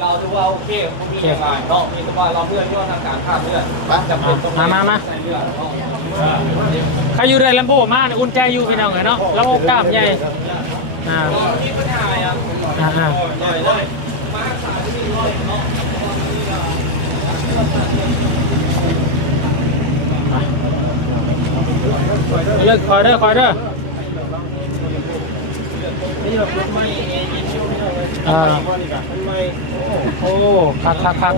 เราถือว่าโอเคมันมีอาการเนาะมีแต่ว่าเราเลือดย่อทางการข้ามเลือดจำเป็นต้องมามามา ใส่เลือดเนาะเขาอยู่ในลำโพงมากอุ่นใจอยู่พี่น้องเลยเนาะแล้วกล้ามใหญ่อ่ามีปัญหาอะอ่าอ่าหน่อยเลยมารักษาที่นี่เลยเนาะเลิกคอยเด้อคอยเด้อนี่แบบไม่ เองยิ่งช่วยไม่ได้เลยอ่าโอ้คักคักคัก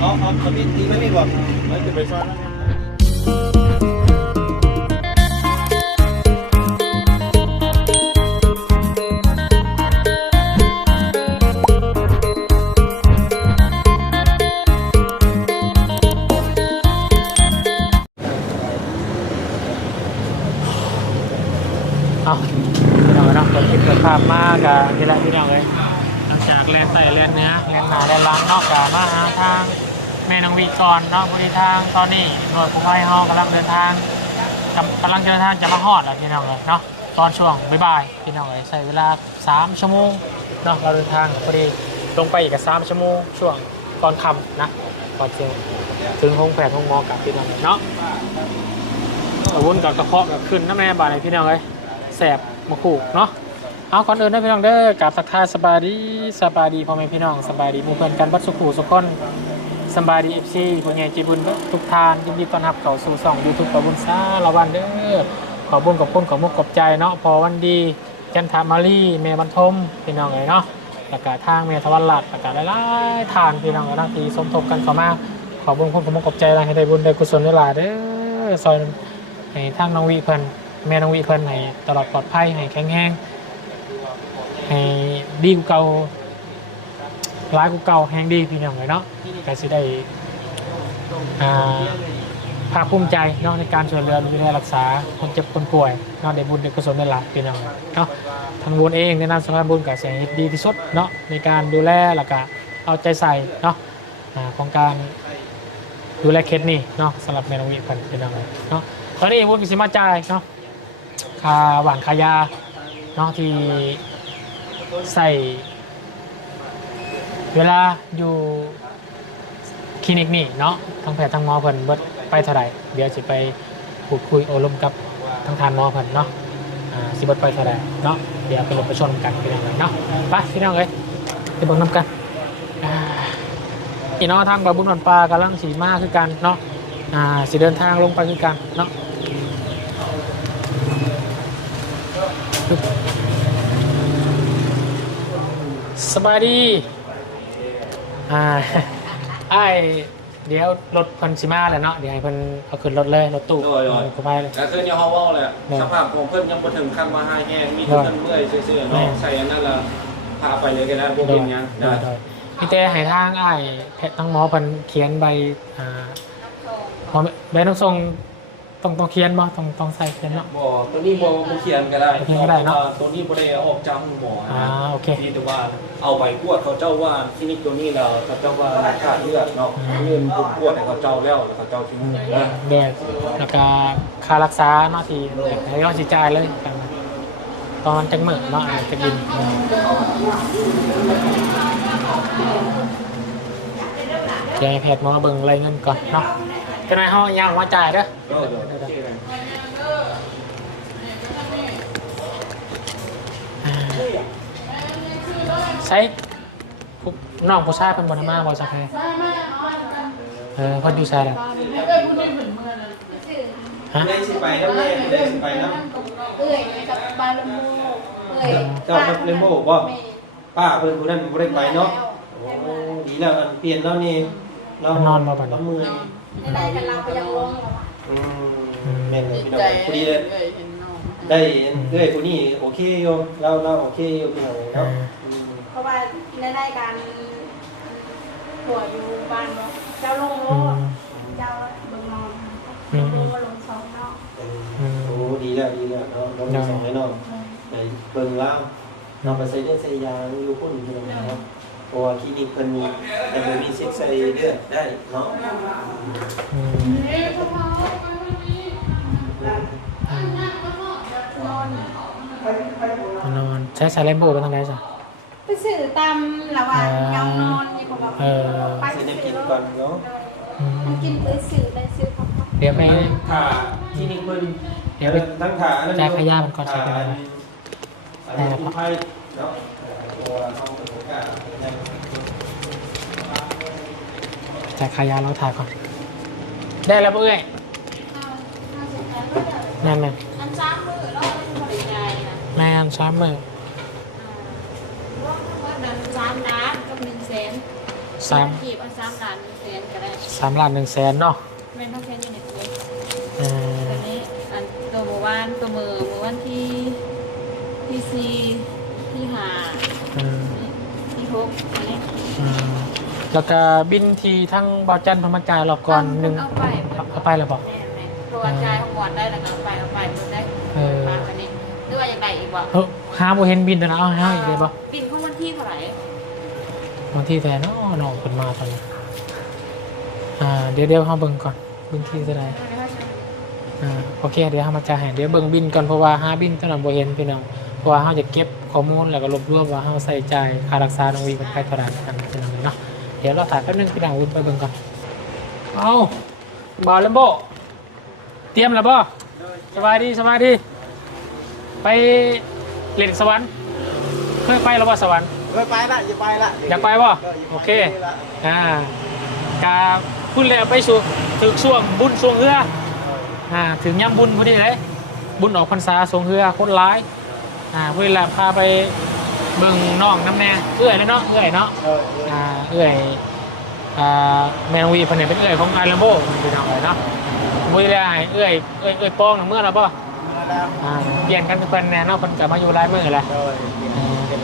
เอาเอาเอาพี่ตีไม่ได้บอกไม่จะไปซ่อน คนคิดกับมากกับนี่แหละพี่น้องเลยหลังจากแลนไต่แลนเนื้อแลนหนาแลนล้างนอกจากมาหาทางแม่นางวีก่อนเนาะบริทางตอนนี้หน่วยกู้ภัยเฮากำลังเดินทางกำกำลังเดินทางจะมาฮอดแล้วพี่น้องเลยเนาะตอนช่วงบ่ายๆพี่น้องเลยใช้เวลา 3 ชั่วโมงเนาะเราเดินทางพอดีลงไปอีกกับ3ชั่วโมงช่วงตอนค่ำนะก่อนจะถึงห้องแพทย์ห้องมอกับพี่น้องเลยเนาะอาวุ้นกับกระเพาะกับขึ้นน้ำแม่บาดเลยพี่น้องเลยแสบมาขู่เนาะ เอาก่อนอื่นนะพี่น้องเด้อกับสักทายสบายดีสบายดีพ่อแม่พี่น้องสบายดีมู่เพื่อนกันบัดสุขูสุขคนสบายดีเอฟซีผู้ใหญ่ใจบุญทุกทานยินดีต้อนรับเข้าสู่ช่องยูทูบขอบุญซาละวันเด้อขอบุญกับคุณขอมุกขอบใจเนาะพอวันดีจันทามารีเมย์บันทมพี่น้องเลยเนาะประกาศทางเมทวันหลัดประกาศหลายๆทานพี่น้องเลยนะที่สมทบกันเข้ามาขอบุญคุณขอมุกขอบใจให้ได้บุญได้กุศลได้หลายเด้อซอยให้ทางน้องวีเพิ่นแม่น้องวีเพิ่นให้ตลอดปลอดภัยให้แข็งแรง ให้ดีกว่าเก่าร้ายกูเก่าแห้งดีพี่น้องเลยเนาะก็สิได้ภาคภูมิใจเนาะในการช่วยเหลือดูแลรักษาคนเจ็บคนป่วยเนาะได้บุญได้กุศลได้หลักพี่น้องเนาะทางบุญเองในนามสภาบุญกับเสียงดีที่สุดเนาะในการดูแลแล้วก็เอาใจใส่เนาะของการดูแลเคสนี่เนาะสำหรับเมนวิพันธ์พี่น้องเลยเนาะตอนนี้บุญกิสิมาจ่ายเนาะค่าหวานคายาเนาะที่ ใส่ เวลาอยู่คลินิกนี่เนาะทั้งแพทย์ทั้งหมอเพิ่นเบิดไปเท่าไหร่เดี๋ยวสิไปพูดคุยโอลมกับทั้งทานหมอเพิ่นเนาะอ่าสิเบิดไปเท่าไหร่เนาะเดี๋ยวไปลงไปชนกันพี่น้องเลยเนาะไปพี่น้องเอ้ยไปเบิ่งน้ำกันอ่าอีน้องทางบาบุญนนปลากำลังสีมาคือกันเนาะอ่าสิเดินทางลงไปคือกันเนาะ สบายดีอ่าไอ้ายเดี๋ยวรถเพิ่นสิมาแล้วเนาะเดี๋ยวให้เพิ่นเอาขึ้นรถเลยรถตู้โดยโดยกูไปเลย แต่คือเนี่ยเขาว่าเลยแม่สภาพของเพื่อนยังบ่ถึงขั้นมาหาแห้งมีแต่เพื่อนเมื่อยเสื่อๆเนาะใส่อันนั้นละพาไปเลยก็ได้พวกเป็นหยังโดได้ยโดยมีแต่ให้ทางไอ้ายแพทย์ทั้งหมอเพิ่นเขียนใบอ่าหมอใบน้ำทรง ต้องต้องเขียนบ่ต้องต้องใส่เขียนเนาะ บ่ตัวนี้บ่บ่เขียนก็ได้เขียนก็ได้เนาะตัวนี้บ่ได้เอาออกจากห้องหมออ่านะโอเคนี่แต่ว่าเอาไปกวดเขาเจ้าว่าคลินิกตัวนี้แล้วเขาเจ้าว่าขาดเลือดเนาะเงินผมกวดให้เขาเจ้าแล้วแล้วเขาเจ้าทิ้งนะโดยแล้วก็ค่ารักษาเนาะที่ให้เราสิจ่ายเลยกันตอนจังมื้อเนาะอ่าจะกินอืมเดี๋ยวให้แพทย์หมอเบิ่งรายเงินก่อนเนาะ จะนายเฮาย่างมาจ่ายเด้อเออเดี๋ยวใช้ผู้น้องผู้ชายเป็นบนมาบอสักแค่เออเพ่นอยู่ใช่แล้วฮะได้สิไปแล้วแม่ได้สิไปแล้วเอื่อยกับบาลโมเอื่อยเจ้าเล่นโม่บ่ป้าเพิ่นผู้นั้นบ่ได้ไปเนาะโอ้ดีแล้วอันเปลี่ยนแล้วนี่เราเรามือในใดกันเราไปยังลงอืมแม่นเลยพี่น้องพอดีเลยได้เอ้ยผู้นี้โอเคอยู่เราเราโอเคอยู่พี่น้องเนาะอืมเพราะว่าในใดการหัวอยู่บ้านเนาะเจ้าลงโลอืมเจ้าเบิ่งนอนอืมลงก็ลงสองเนาะอืมโอ้ดีแล้วดีแล้วเนาะเรามีสองแน่นอนไปเบิ่งแล้วเราไปใส่เลือดใส่ยาอยู่พุ่นพี่น้องเนาะ เพราะว่าคลินิกเพิ่นยังบ่มีเซ็กใส่เลือดได้เนาะอืมนอนนอนใช้สายเลนโบไปทางไหนจ้ะไปซื้ออตามระหว่างเงานอนนี่บอกว่าเออไปเศรษฐซื้กิจอก่อนเนาะอืมมันกินไปซื้อได้ซื้อของเขาเดี๋ยวไปขาที่นี่เพิ่นเดี๋ยวไปทั้งขาจ่ายค่าย่ามันก่อนใช่ไหมแต่ผู้ให้เนาะตัวเอาโอกาสใน จ่ายค่ายาเราถ่ายก่อน ได้แล้วเอ้ยเอาเอาเสร็จแล้วก็เดี๋ยวนั่นน่ะอันซ้ำมือแล้วมันบริยายนะแม่นซ้ำมือว่าว่าดันสามล้านกับหนึ่งแสนสามขีบเอาสามล้านหนึ่งแสนก็ได้สามล้านหนึ่งแสนเนาะแม่นต้องแค่นี้เนี่ยตัวเออตัวนี้อันตัวเมื่อวานตัวมือเมื่อวันที่ที่สี่ที่ห้าอืมที่หกอันนี้อืม แล้วก็บินทีทั้งบอจันทร์พรหมจารย์เราก่อนหนึ่งเอาไปเอาไปแล้วบอกแน่แน่ตัวกระจายของก่อนได้แล้วก็เอาไปเอาไปหมดได้เออมาอันนี้หรือว่าอย่างไรอีกวะเฮ้ยหาโบเห็นบินแต่นะเอาให้เอาอีกเลยบ่บินของวันที่เท่าไหร่บางทีแต่เนาะน้องคนมาตอนนี้อ่าเดี๋ยวเดี๋ยวเขาเบิ่งก่อนบินที่เท่าไหรอ่าโอเคเดี๋ยวเขามาจ่ายให้เดี๋ยวเบิ่งบินก่อนเพราะว่าหาบินตอนนั้นโบเห็นพี่น้องเพราะว่าเขาจะเก็บข้อมูลแล้วก็รวบรวมว่าเขาใส่ใจายค่ารักษาน้องวีเป็นใครเท่าไหร่กันพี่น้องเนาะ เดี๋ยวเราถ่ายแป๊บนึงพี่น้องวิ่งไปเบิ่งก่อน เอาบอลเลมโบ เตรียมแล้วบ่สบายดีสบายดี ไปเล่นสวรรค์เคยไปแล้วบ่สวรรค์เคยไปละอย่าไปละอยากไปบ่โอเค อ่ากาพุ่นแล้วไปสู่ถึงช่วงบุญช่วงเฮืออ่าถึงย่ำบุญพอดีเลยบุญออกพรรษาช่วงเฮือคนร้ายอ่าพุ่นแล้วพาไป เบิ่งน้องน้ำแน่เอื้อยเลยเนาะเอื้อยเนาะเอออ่าเอื้อยอ่าแมงวีเพันเนี่ยเป็นเอื้อยของไอรัมโบเป็นน้องเลยเนาะบุญแล้วให้เอื้อยเอื้อยเอื้อยโป้องเมื่อแล้วป่ะอ่าเปลี่ยนกันเป็นแน่เนาะเพิ่นกลับมาอยู่รายมือแหละเออ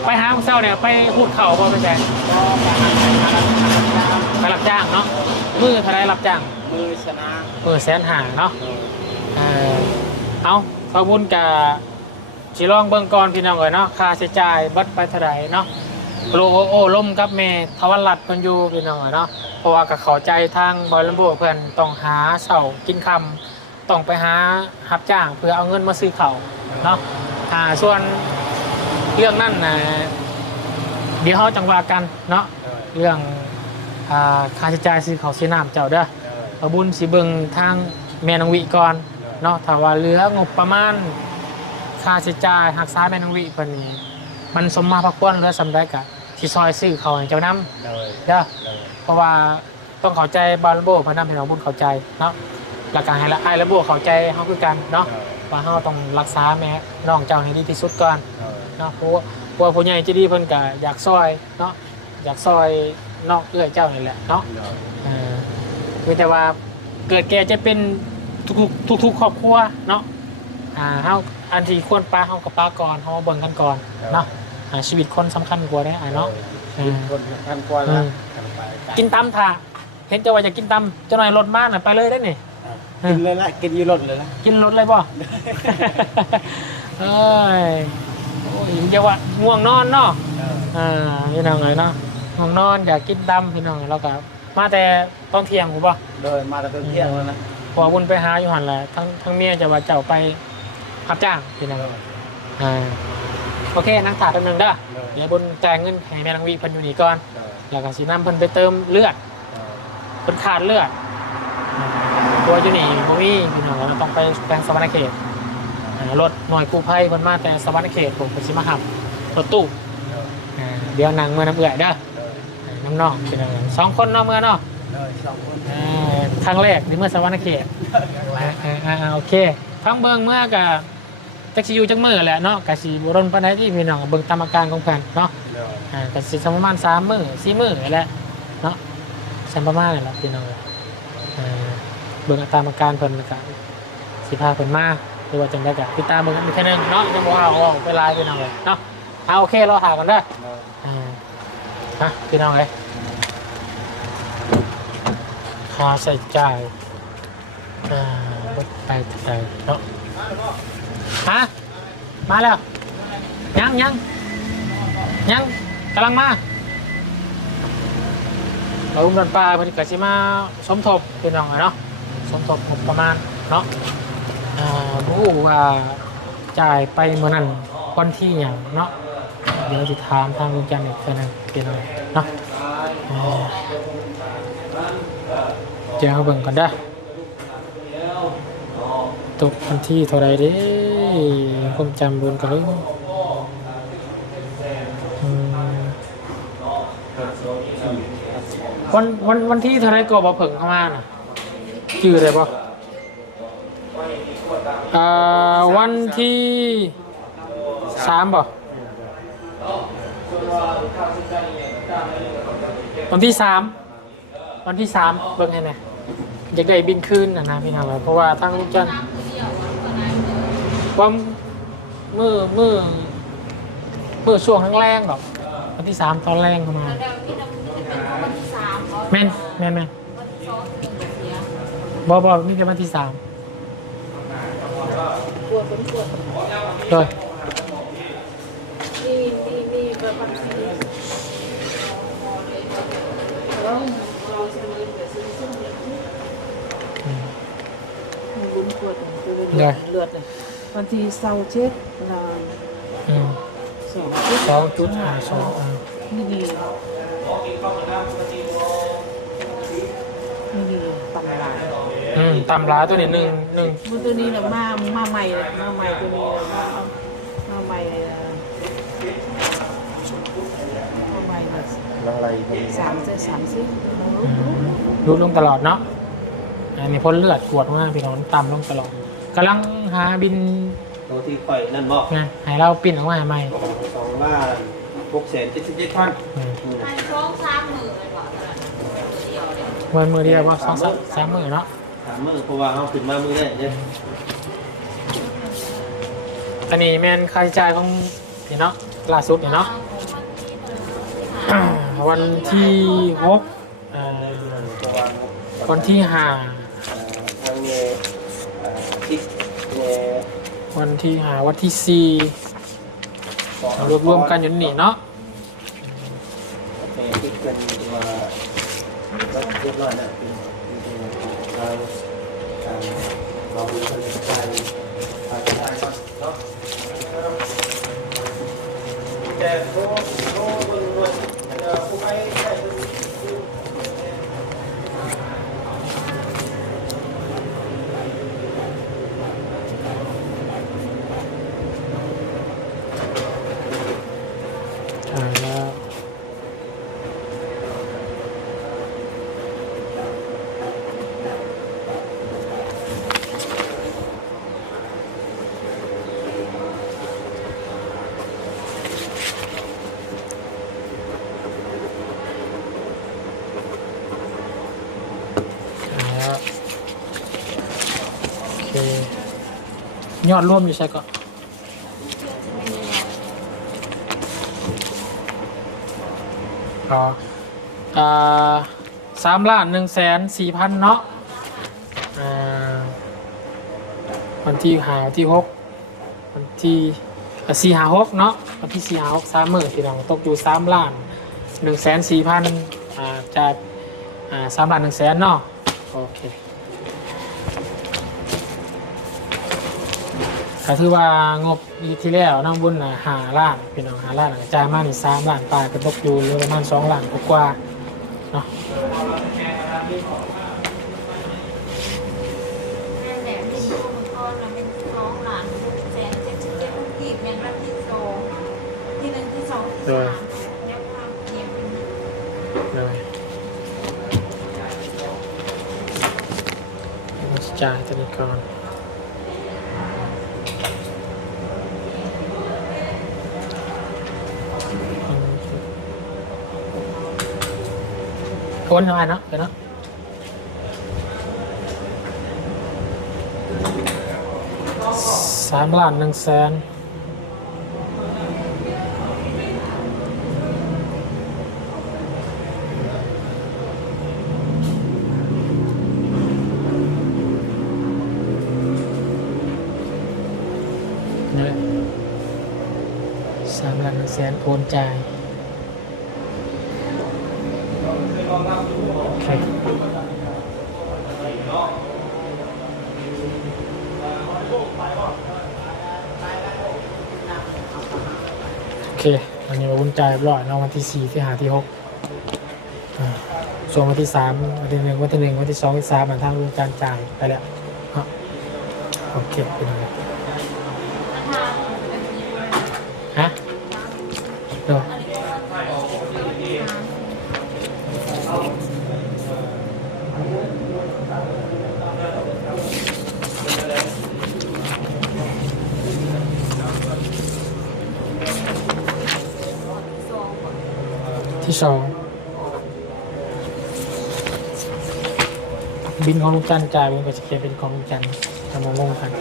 ไปหาผู้เศร้าเนี่ยไปพูดเข่าบ่ไปแจไปรับจ้างเนาะมือเท่าไรรับจ้างมือชนะมือแสนหาเนาะเออเอาพระบุญกับ ชิลองเบิ่งก่อนพี่น้องเลยเนาะค่าใช้จ่ายเบัดไปเท่าไรเนาะโลโอโอล่มกับเมทวันรัดเพิ่นอยู่พี่น้องเลยเนาะเพราะว่ากับเข้าใจทางบอยลัมโบเพิ่นต้องหาเสากินคำต้องไปหารับจ้างเพื่อเอาเงินมาซื้อเขาเนาะอ่าส่วนเรื่องนั้นนะเดี๋ยวเขาจังว่ากันเนาะเรื่องอ่าค่าใช้จ่ายซื้อเขาวซื้อน้ำเจ้าเด้อ เอาบุญสิเบิงทางแม่นางวิก่อนเนาะถ้าว่าเหลืองบประมาณ ค่าใช้จ่ายหักษาแม่นางวิเพิ่นนี่มันสมมาพักควรเหลือสำได้กะที่ซอยซื้อเขาวให้เจ้านํเลยเด้อเพราะว่าต้องเข้าใจบาลโบพระนำให้เราบุญเข้าใจเนาะหลักการให้ละไอ้ระโบเข้าใจเฮาคือกันเนาะว่าเฮาต้องรักษาแม่น้องเจ้าให้ดีที่สุดก่อนเนาะเพราะว่าเพราะว่าผู้ใหญ่ใจะดีเพิ่นก็อยากซอยเนาะอยากซอยนอกเอื้อยเจ้านี่แหละเนาะเออเพียงแต่ว่าเกิดแก่จะเป็นทุกๆทุกๆครอบครัวเนาะ อ่าเฮาอันที่ควรปาเฮากับปาก่อนเฮามาเบิ่งกันก่อนเนาะอ่าชีวิตคนสำคัญกว่าได้อ่าเนาะคนพันกว่าละกินตำถ่าเห็นเจะว่าอยากกินตำเจะหน่อยรถมากน่ะไปเลยได้นี่กินเลยละกินยูรถเลยละกินรถเลยป่ะเอ้ยโอ้ยเดี๋ยวว่าง่วงนอนเนาะ อ่าพี่น้องเลยเนาะห้องนอนอยากกินดำพี่น้องเราก็มาแต่ตอนเที่ยงกูป่ะโดยมาแต่เที่ยงแล้วนะพอบุญไปหาอยู่หันแหละทั้งทั้งเมียจะว่าเจ้าไป รับจ้างพี่น้องอ่าโอเคนั่งถาดหนึ่งเด้อเดี๋ยวบุญจ่ายเงินให้แม่นางวีเพิ่นอยู่นี่ก่อนแล้วก็สีน้ำเพิ่นไปเติมเลือดเพิ่นขาดเลือดอ่าตัวอยู่นี่บ่มีพี่น้องเราต้องไปแปลงสวรรณเขตอ่ารถหน่วยกู้ภัยเพิ่นมาแต่สวรรณเขตผมเพิ่นสิมาหับรถตู้อ่าเดี๋ยวนั่งเมื่อน้ำเอื่อยเด้อน้ำนอกเป็นยังไงสองคนเนอกเมื่อเนาะเลยสองคนเอ่อครั้งแรกที่เมื่อสวรรค์เขตอ่าอ่าอ่าโอเคทั้งเบิงเมื่อกับ จักสิอยูจักมือแหละเนาะกะสีบุรนปันไดที่พี่น้องเบิงตามอาการของแผ่นเนาะอ่ากะสิประมาณสามมือสี่มือแหละเนาะสัมประมาณนี่แหละพี่น้องอ่าเบิงตามอาการเพิ่นแล้วกันสิพาเพิ่นมาหรือว่าจังได้กะติดตามเบิงอีกแค่นึงเนาะยังบ่เอาออกเวลาพี่น้องเลยเนาะเอาโอเคเราถ่ายกันเด้ออ่าฮะพี่น้องเอ้ยค่าใช้จ่ายอ่าลดไปเท่าไหร่เนาะ ฮะมาแล้ว ยังยังยังกำลังมาเราอุ้มเดินป่าเพิ่นกสิมาสมทบพี่น้องเอ้ยเนาะสมทบประมาณเนาะบ่รู้ว่าจ่ายไปเมื่อนั้นวันที่หยังเนาะเดี๋ยวจะถามทางลุงจันทร์อีกเท่านึงพี่น้องเนาะเดี๋ยวเอาเบิ่งก่อนเด้ตกวันที่เท่าไรเด้ ผมจำบุญกันเลยอืมวันวันวันที่เท่าไรก็บอเพิ่งเข้ามาน่ะชื่ออะไรบ่อ่าวันที่สามบ่วันที่สามวันที่สามเบิ่งให้หน่อยอยากได้บินคืนนะนะพี่น้องเพราะว่าทางลูกจันท ร์ว่ามือมือมือช่วงข้างแรงหรอกวันที่สามตอนแรงเข้ามาแล้วเดี๋ยวพี่น้ำพี่เป็นวันที่สามเหรอแม่นแม่นแม่นวันที่สองพี่เสียบอบอมีแต่วันที่สามปวดเป็นปวดโดยมีมีมีเปิดวันที่แล้วเราจะมีเดี๋ยวซื้อซึ่งเดี๋ยวอืมลุ้นปวดคือเลือดเลือดเลย วันที่เสาร์เจ็ดนานอืมสองจุดสองจุดห้าสองอ่านี่ดีนี่ดีตำลายอืมตำราตัวนี้หนึ่งหนึ่งมันตัวนี้เนี่ยมามาใหม่เลยมาใหม่ตัวนี้เลยมาเอามาใหม่เลยนะมาใหม่เลยลังไรพอดีสามเส้นสามสิ้นน้องอืลูกมรูดลงตลอดเนาะอันนี้พ่นเลือดกวดมากพี่น้องต่ำลงตลอดกำลัง หาบินตัวที่ข่อยนั่นบอกนะให้เราปิ้นออกมาให้ใหม่สองบ้านหกแสนเจ็ดสิบเจ็ดพันอืมอันช่องสามหมื่นเลยก่อนเดียวเลยเมื่อมือเดียวว่าสองสามสามมือเนาะถามมือเพราะว่าเขาขึ้นมามือแรกเนี่ยอันนี้แมนค่าใช้จ่ายของพี่เนาะล่าสุดเนี่ยเนาะวันที่หกเอ่อประมาณวันที่ห้า วันที่ห้าวันที่สี่รวบรวมกันอยู่นี่เนาะเนทิกเป็นว่าเรียบร้อยแล้วเราเราดูคนใจใจใจก่อนเนาะแต่โตโตบนบนผู้ไปได้าแล้วอ่าแล้วโอเค ยอดร่วมอยู่ใช่ก็ก็อ่าสามล้านหนึ่งแสนสี่พันเนาะอ่าวันที่หาวันที่หกวันที่สี่หาหกเนาะวันที่สี่หาหกสามหมื่นพี่น้องตกอยู่สามล้านหนึ่งแสนสี่พันอ่าจากอ่าสามล้านหนึ่งแสนเนาะโอเค ก็ถือว่างบที่แล้วน้องบุญน่ะหาล้านพี่น้องหาล้านน่ะจ่ายมานี่สามล้านปลายก็ตกอยู่เหลือประมาณสองล้านกว่าๆเนาะแม่แหลมที่ลูกมันก็เราเป็นสองหลานหกแสนเจ็ดสิบเจ็ดที่เป็นวันที่สองที่หนึ่งที่สองที่สามยักษ์ความเทียมเป็น เลยเราจะจ่ายตัวนี้ก่อน โอนหน่อยเนาะเดี๋ยวนาะสามล้านหนึ่งแสนนี่สามล้านหนึ่งแสนโอนจ่ายโอเคโอเค จ่ายเรียบร้อยเนาะวันที่สี่ที่หาที่หกส่วนวันที่สามวันที่หนึ่งวันที่หนึ่งวันที่สองวันที่สามมันทางลุงการจ่ายไปแล้วเนาะโอเคเป็นยังไงฮะเดี๋ยว สอง ที่สองบินของลูกจันทร์จ่ายบินไปสเก็ตเป็นของลูกจันทร์ทำมางงกัน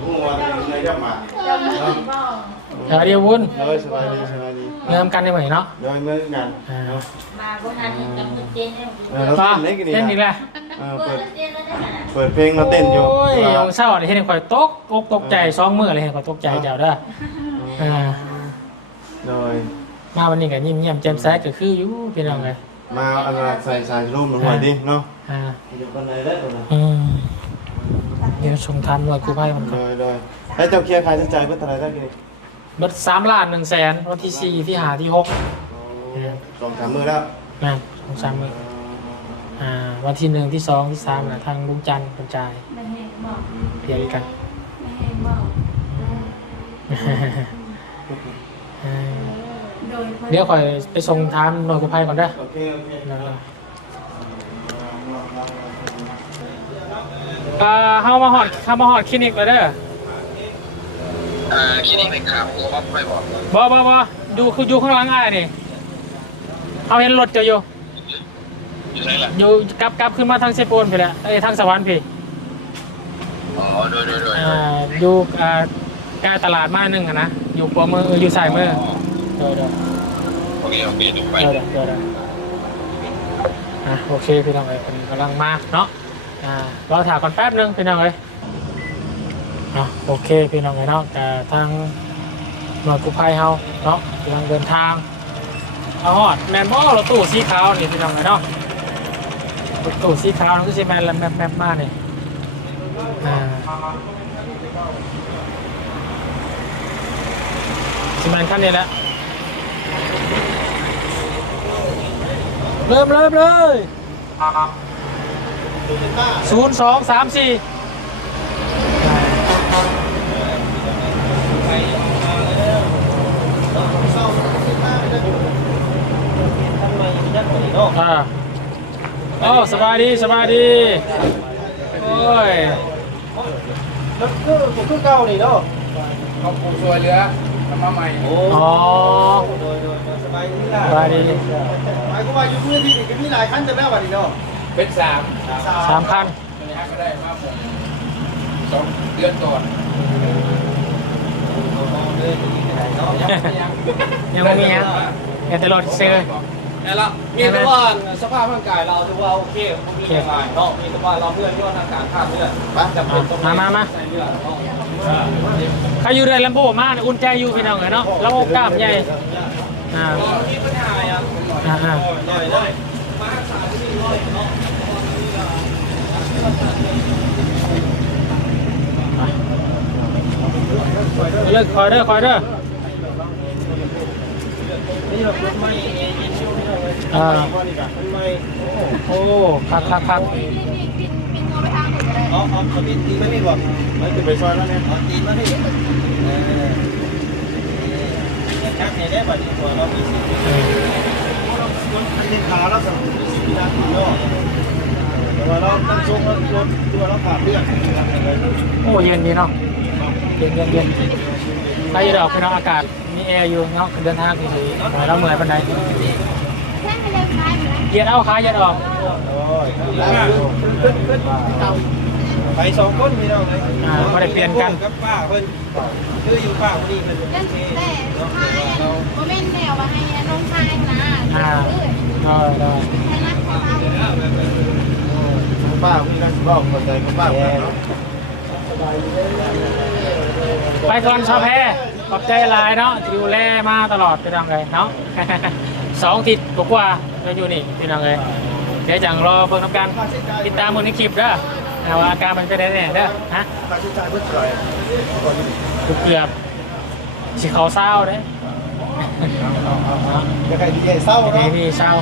รู้ว่าเนยยับมาเดี๋ยวเดียววุ้นเฮ้ยสบายดีสบายดีเริ่มกันได้ไหมเนาะเดี๋ยวเมื่อกันอ่ามาบนนั้นกับตุ๊กเจนเนี่ยเออเราป้าเต้นเล็กกันดีเต้นอีกแล้วเออเปิดเจนแล้วได้ไหมเปิดเพลงมาเต้นอยู่โอ้ยเอาเศร้าเลยเห็นข่อยตกตกตกใจสองมือเลยเห็นข่อยตกใจเจ้าเด้อ่าโดยมาวันนี้ก็ยิ้มเยี่ยมแจ่มใสก็คืออยู่พี่น้องเลยมาอันละใส่สายรูปมันหน่อยดิเนาะอ่าอยู่คนไหนได้ตรงนั้นอืม เดี๋ยวส่งทานหน่วยกู้ภัยมันก่โดอนยโดยให้เจ้าเคลียร์ค่าใช้จ่ายเพื่ออะไรได้กี่เบิดสามล้านหนึ่งแสนวันที่สี่ที่หาที่หกสองสามมือแล้วนะสองสามมืออ่าวันที่หนึ่งที่สองที่สามนะทางลุงจันทร์กระจายไม่ให้บอกเพียงกันไม่ให้บอกอ่าโดยเดี๋ยวคอยไปส่งทานหน่วยกู้ภัยก่อนเด้อโอเคโอเค อ่าเฮามาหอดเฮามาหอดคลินิกเลยเด้ออ่าคลินิกในข่าวผมว่าไม่บอกบ่บ่บ่ดูคืออยู่ข้างหลังอ้ายนี่เอาเห็นรถเจะอยู่ อยู่ไหนล่ะอยู่กลับกลับขึ้นมาทางเซโปนไปแล้วเอ้ยทางสวรรค์พี่อ๋อโดยโดยโดยอ่าอยู่อ่าใกล้ตลาดมาหนึ่งอะนะอยู่ขวามือเอออยู่ซ้ายมือเดี๋ยวเดี๋ยว โอเคโอเคดูไป เดี๋ยวเดี๋ยวเดี๋ยวเดี๋ยวอะโอเค พี่น้องเอ้ยเป็นกำลังมาเนาะ อ่ารอถามก่อนแป๊บนึงพี่น้องเอ้ยอะโอเคพี่น้องเอ้ยเนาะแต่ทางหน่วยกู้ภัยเฮาเนาะกำลังเดินทางเอาฮอดแมนบอรถตู้สีขาวนี่พี่น้องเอ้ยเนาะรถตู้สีขาวนั่นคือสิแมนแล้วแมปแมปมานี่อ่าสิแมนขั้นนี้แหละเริ่มเริ่มเลย ศูนย์สองสามสี่ทำไมยักษ์คนนี้เนาะอ่าโอ้สบายดีสบายดี โอ้ยรถคือผมคือเก่านี่เนาะเขาปูช่วยเหลือทำมาใหม่โอ้อ๋อโดยโดยสบายดีล่ะสบายดีหมายความว่าอยู่พื้นที่นี่ก็มีหลายคันจะแม่วันนี้เนาะ เป็นสามสามพันนะฮะก็ได้มาหมดสองเดือนก่อนยังไม่มีฮะยังแต่รถซื้อนี่ละมีแต่ว่าสภาพร่างกายเราถือว่าโอเคผมมีอะไรเนาะมีแต่ว่าเราเลือดยอดทางการภาพเลือดจะเป็นตรงมามามาใส่เลือดเนาะใครอยู่เรือลำโบมาเนี่ยอุ่นใจอยู่พี่น้องเลยเนาะลำโบกล้ามใหญ่อ่ามีปัญหาอะอ่าอ่า หน่อยได้มาหาสาร เลิกคอยเด้อคอยเด้อนี่เราเป็นไม้เอ็นยูนี่เราเลยอ่าเป็นไม้โอ้คักคักคักพี่พี่พี่พี่งัวไปทางไหนก็ได้อ๋ออ๋อเขาตีตีไม่มีบอกไม่ตีไปซอยแล้วเนี่ยอ๋อตีมาที่เออชักเนี่ยได้ป่ะดีกว่าเรามีสิทธิ์มันเป็นขาแล้วสั่งมีสิทธิ์นะคุณย่อแต่ว่าเราตั้งทรงแล้วรถตัวเราขาดเลือดโอ้เย็นดีเนาะเย็นเย็นเย็นไปอยู่ดอกพี่น้องอากาศมีแอร์อยู่เนาะเดินทางดีๆเราเหมื่อยปานใดแค่ได้ขายเหมือนเหยียดเอาขาเหยียดออกไปสองคนพี่น้องเลยอ่าบ่ได้เปลี่ยนกันกับป้าเพิ่นคืออยู่ป้าพอดีเพิ่นเล่นแต่ขายอันโมเมนต์แนวว่าให้น้องชายนะอ่าได้ได้ให้าเอาป้าพี่นั่นบอกคนใจกับป้าเนาะ ไปก่อนชาวแพขอบใจหลายเนาะที่ดูแลมาตลอดพี่น้องเลยเนาะสองทิศกว่าเราอยู่นี่พี่น้องเลยเดี๋ยวจังรอเบิ่งน้ำกันติดตามมือในคลิปเด้อเอาอาการมันเป็นยังไงเด้อฮะค่าใช้จ่ายเพิ่นเท่าไรเกือบสิเขาเศร้าเด้จะใครที่เศร้านี่เนาะพี่เศร้า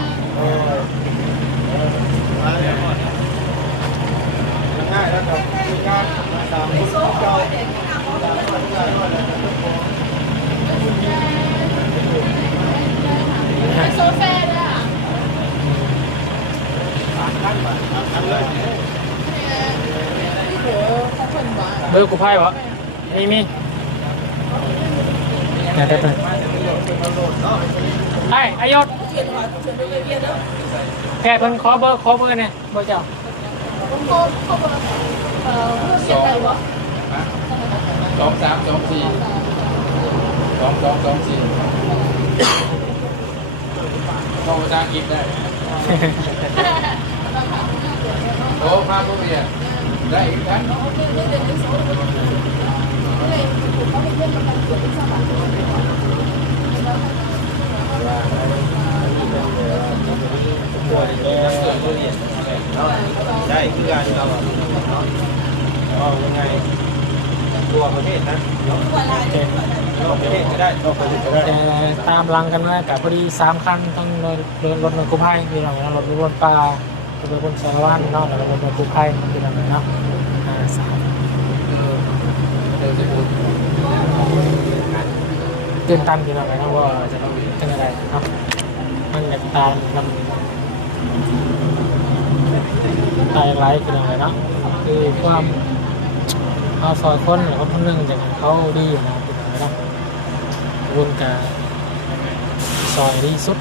ง่ายแล้วครับมีการตามคนเก่า โซเฟ่ด้วยอะเบอร์กูไพ่วะมีมีเดี๋ยวเดี๋ยวเดี๋ยวไอ้อายศแกเพิ่นขอเบอร์ขอเบอร์เนี่ยเบอร์เจ้าสอง สองสามสองสี่สองสองสองสี่เข้าภาษาอังกฤษได้โอ้พาผู้เรียนได้อีกท่านตัวเองเกิดเรียนได้คือการเราเนาะก็ยังไง ตัวประเทศนะเนาะประเทศก็ได้ตัวประเทศก็ได้แต่ตามหลังกันมากับพอดีสามคันต้องเดินเดินรถหน่วยกู้ภัยมีหลังรถรถป่ารถบนสารวัตรเนาะแล้วรถหน่วยกู้ภัยมีหลังเนาะอ่าสามเดี๋ยวจะพูดตื่นตันมีหลังเนาะว่าจะต้องเป็นอะไรเนาะมันแบบตามมันตายไร้คืออะไรเนาะคือความ เอาซอยคนหรือคนคนหนึ่งจากเขาดีนะคืออะไรเนาะวนกับซอยดีสุด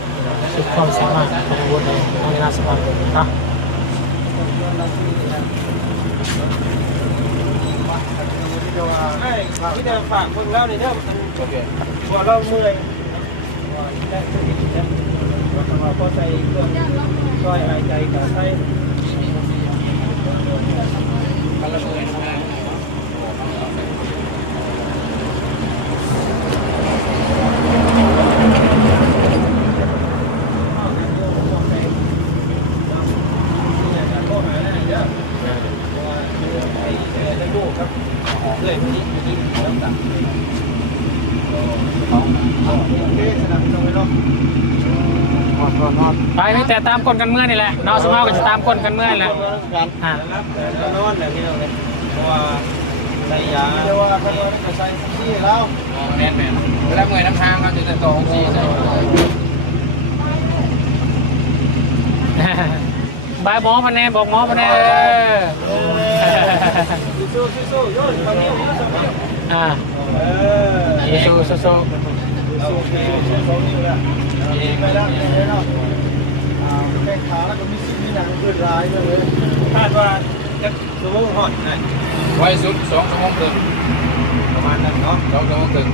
สุดความสามารถของวนในในนาสภาพเนาะให้ที่เดิมฝากคนแล้วในเรื่องโอเคพอเราเมื่อยได้ก็ดีนะว่าพอใส่เครื่องช่วยหายใจกับใส่ กันละเมื่อยนะ เรื่อยนี้นี้แล้วตัดโอเคสนับสนุนเนาะ ไปมีแต่ตามคนกันเมื่อนี่แหละเนาะสมมติก็จะตามคนกันเมื่อนี่แหละอ่าครับแต่นอนแบบนี้เราเลยเพราะว่าใส่ยาเรียกว่าเขาจะใส่ที่แล้วแม่นแม่นเวลาเมื่อยน้ำทางเราจะต่อของสี่ใส่บายหมอพันแน่บอกหมอพันแน่สู้สู้ๆโยนตอนนี้โยนตอนนี้อ่าเออสู้สู้สู้โอเคสองนิ้ว แล้วไปแล้วไปแล้วอ่าแข้งขาแล้วก็มีสิ่งมีหนังเกิดร้ายเลยคาดว่าจะสมมติหอดไว้สุดสองชั่วโมงครึ่งประมาณนั้นเนาะสองชั่วโมงครึ่ง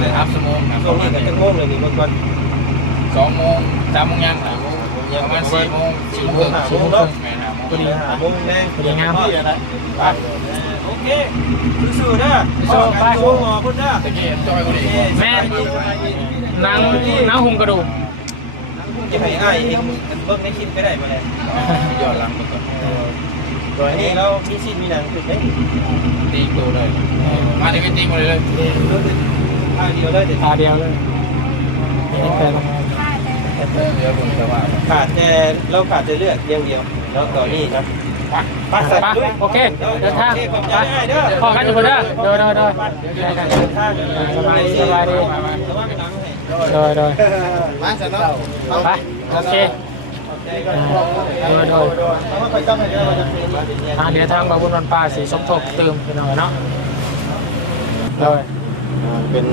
เลยอัพชั่วโมงครับตรงนี้ก็จะงงเลยนี่มันก็สองโมงสามโมงยังครับประมาณสี่โมงสี่โมงครึ่งสี่โมงครึ่งแม่นครับพอดีหาโมงแดงไปโอเคสู้ๆเด้อไปโอ้หมอพุ่นเด้อตะกี้จอยคนนี้แม่นางนางหุ่มกระดูก จะให้อ้ายเองเบิ่งในคลิปก็ได้บ่ได้ย้อนหลังไปก่อนเออตัวนี้เรามีชิ้นมีหนังติดไหมตีตัวเลย มาเดี๋ยวไปตีมาเลยเลยนี่รถทางเดียวเลยเด็ดตาเดียวเลยนี่เป็นเดี๋ยวผมจะว่าขาดแต่เราขาดจะเลือกอย่างเดียวแล้วต่อนี้นะปัสสัตไปว์ด้วยโอเคเดินทางขอบไปใจได้เด้อพอกันอยู่คนเด้อโดยโดยโดยเดินทางสบายสบายดี ระวังหลังให้โดยโดยมาเสร็จแล้วไปโอเคโดยโดยทางเดียทางบาบุญวันป่าสีสมทบเติมพี่น้องเนาะโดยเป็น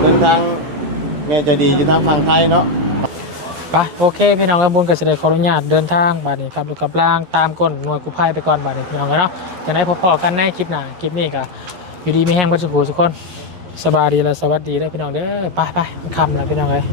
เดินทางแม่ใจดีอยู่ทางฝั่งไทยเนาะไปโอเคพี่น้องกระบุญกระเสด็จขออนุญาตเดินทางบาดนี้ครับอยู่กับล่างตามก้นหน่วยกู้ภัยไปก่อนบาดนี้พี่น้องเนาะจะได้พอๆกันในคลิปหน้าคลิปนี้ก็อยู่ดีมีแห้งเบัสุขทุกคน สบายดีและสวัสดีนะพี่น้องเด้อไปไปมันคำแล้วพี่น้องเลย